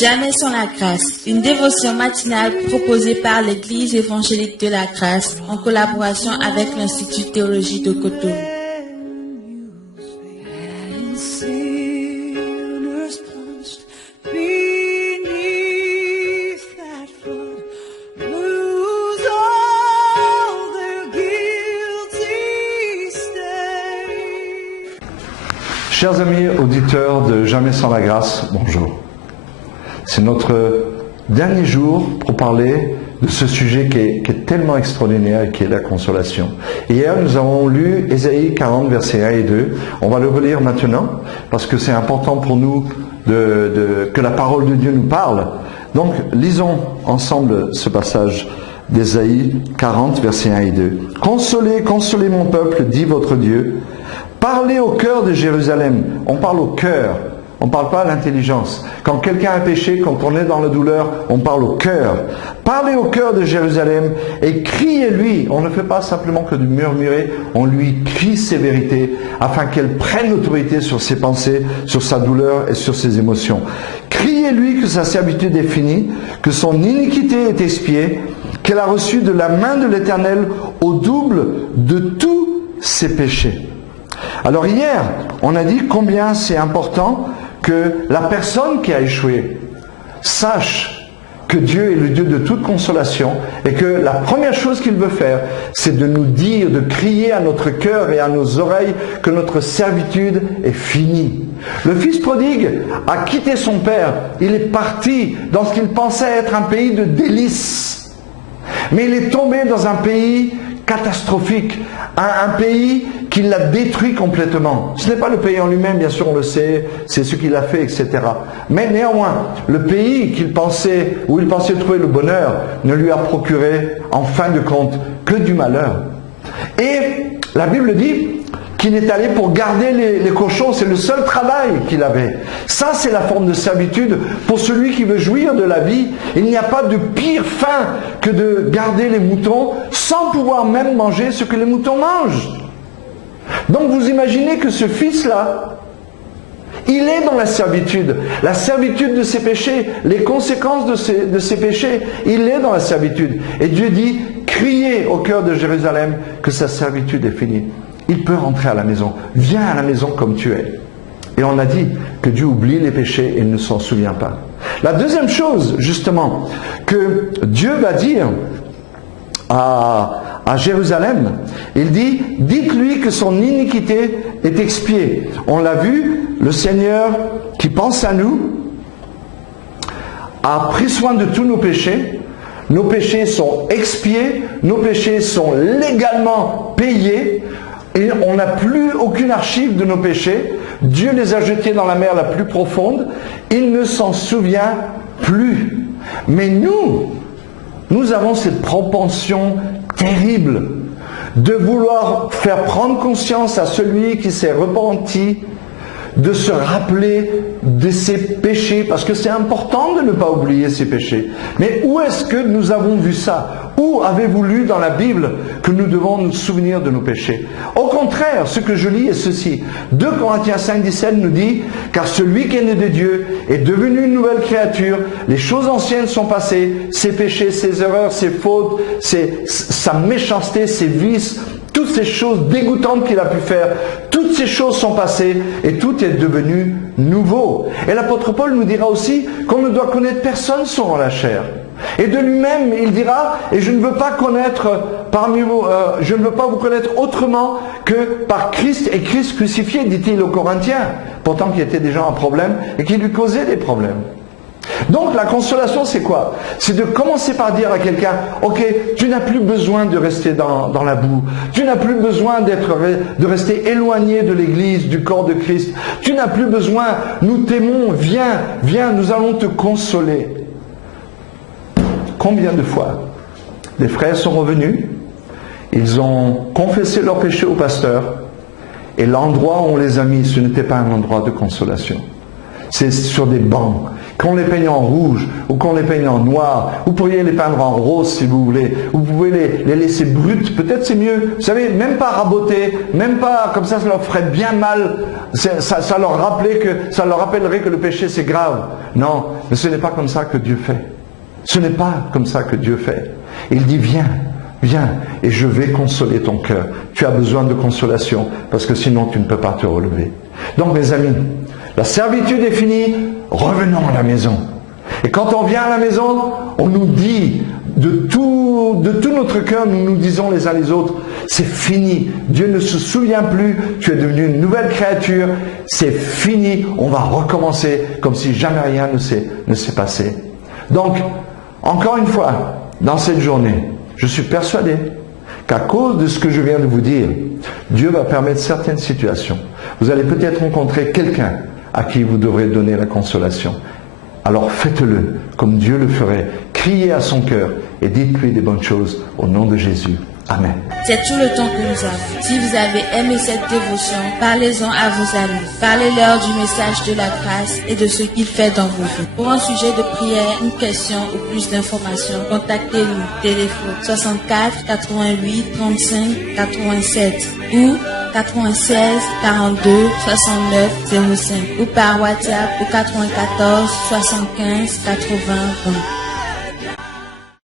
Jamais sans la grâce, une dévotion matinale proposée par l'Église évangélique de la grâce en collaboration avec l'Institut Théologie de Cotonou. Chers amis auditeurs de Jamais sans la grâce, bonjour. C'est notre dernier jour pour parler de ce sujet qui est tellement extraordinaire et qui est la consolation. Hier, nous avons lu Ésaïe 40, versets 1 et 2. On va le relire maintenant parce que c'est important pour nous que la parole de Dieu nous parle. Donc, lisons ensemble ce passage d'Ésaïe 40, versets 1 et 2. « Consolez, consolez mon peuple, dit votre Dieu. Parlez au cœur de Jérusalem. » On parle au cœur, on ne parle pas à l'intelligence. Quand quelqu'un a péché, quand on est dans la douleur, on parle au cœur. Parlez au cœur de Jérusalem et criez-lui. On ne fait pas simplement que de murmurer, on lui crie ses vérités afin qu'elle prenne l'autorité sur ses pensées, sur sa douleur et sur ses émotions. Criez-lui que sa servitude est finie, que son iniquité est expiée, qu'elle a reçu de la main de l'Éternel au double de tous ses péchés. Alors hier, on a dit combien c'est important que la personne qui a échoué sache que Dieu est le Dieu de toute consolation et que la première chose qu'il veut faire, c'est de nous dire, de crier à notre cœur et à nos oreilles que notre servitude est finie. Le fils prodigue a quitté son père, il est parti dans ce qu'il pensait être un pays de délices. Mais il est tombé dans un pays catastrophique, un pays qui l'a détruit complètement. Ce n'est pas le pays en lui-même, bien sûr, on le sait, c'est ce qu'il a fait, etc. Mais néanmoins, le pays où il pensait trouver le bonheur ne lui a procuré, en fin de compte, que du malheur. Et la Bible dit qu'il est allé pour garder les cochons, c'est le seul travail qu'il avait. Ça, c'est la forme de servitude pour celui qui veut jouir de la vie. Il n'y a pas de pire faim que de garder les moutons sans pouvoir même manger ce que les moutons mangent. Donc vous imaginez que ce fils-là, il est dans la servitude de ses péchés, les conséquences de ses péchés, il est dans la servitude. Et Dieu dit, criez au cœur de Jérusalem que sa servitude est finie. Il peut rentrer à la maison. Viens à la maison comme tu es. Et on a dit que Dieu oublie les péchés et ne s'en souvient pas. La deuxième chose, justement, que Dieu va dire à Jérusalem, il dit, dites-lui que son iniquité est expiée. On l'a vu, le Seigneur qui pense à nous a pris soin de tous nos péchés. Nos péchés sont expiés, nos péchés sont légalement payés. Et on n'a plus aucune archive de nos péchés. Dieu les a jetés dans la mer la plus profonde. Il ne s'en souvient plus. Mais nous avons cette propension terrible de vouloir faire prendre conscience à celui qui s'est repenti, de se rappeler de ses péchés, parce que c'est important de ne pas oublier ses péchés. Mais où est-ce que nous avons vu ça? Où avez-vous lu dans la Bible que nous devons nous souvenir de nos péchés? Au contraire, ce que je lis est ceci. 2 Corinthiens 5, 17 nous dit, car celui qui est né de Dieu est devenu une nouvelle créature, les choses anciennes sont passées, ses péchés, ses erreurs, ses fautes, sa méchanceté, ses vices, toutes ces choses dégoûtantes qu'il a pu faire, toutes ces choses sont passées et tout est devenu nouveau. Et l'apôtre Paul nous dira aussi qu'on ne doit connaître personne selon la chair. Et de lui-même, il dira, et je ne veux pas connaître parmi vous, je ne veux pas vous connaître autrement que par Christ et Christ crucifié, dit-il aux Corinthiens, pourtant qui était déjà un problème et qui lui causait des problèmes. Donc la consolation, c'est quoi? C'est de commencer par dire à quelqu'un, ok, tu n'as plus besoin de rester dans la boue, tu n'as plus besoin de rester éloigné de l'église, du corps de Christ, tu n'as plus besoin, nous t'aimons, viens, nous allons te consoler. Combien de fois des frères sont revenus, ils ont confessé leurs péchés au pasteur, et l'endroit où on les a mis, ce n'était pas un endroit de consolation. c'est sur des bancs. Qu'on les peigne en rouge ou qu'on les peigne en noir. Vous pourriez les peindre en rose si vous voulez. Vous pouvez les laisser brutes. Peut-être c'est mieux. Vous savez, même pas raboter, même pas comme ça leur ferait bien mal. Ça leur rappellerait que le péché c'est grave. Non, mais ce n'est pas comme ça que Dieu fait. Ce n'est pas comme ça que Dieu fait. Il dit viens. Viens et je vais consoler ton cœur. Tu as besoin de consolation parce que sinon tu ne peux pas te relever. Donc mes amis, la servitude est finie, revenons à la maison. Et quand on vient à la maison, on nous dit de tout notre cœur, nous nous disons les uns les autres, c'est fini, Dieu ne se souvient plus, tu es devenu une nouvelle créature, c'est fini, on va recommencer comme si jamais rien ne s'est passé. Donc, encore une fois, dans cette journée, je suis persuadé qu'à cause de ce que je viens de vous dire, Dieu va permettre certaines situations. Vous allez peut-être rencontrer quelqu'un à qui vous devrez donner la consolation. Alors faites-le comme Dieu le ferait. Criez à son cœur et dites-lui des bonnes choses au nom de Jésus. Amen. C'est tout le temps que nous avons. Si vous avez aimé cette dévotion, parlez-en à vos amis. Parlez-leur du message de la grâce et de ce qu'il fait dans vos vies. Pour un sujet de prière, une question ou plus d'informations, contactez-nous. Téléphone 64 88 35 87 ou 96 42 69 05 ou par WhatsApp au 94 75 80 20.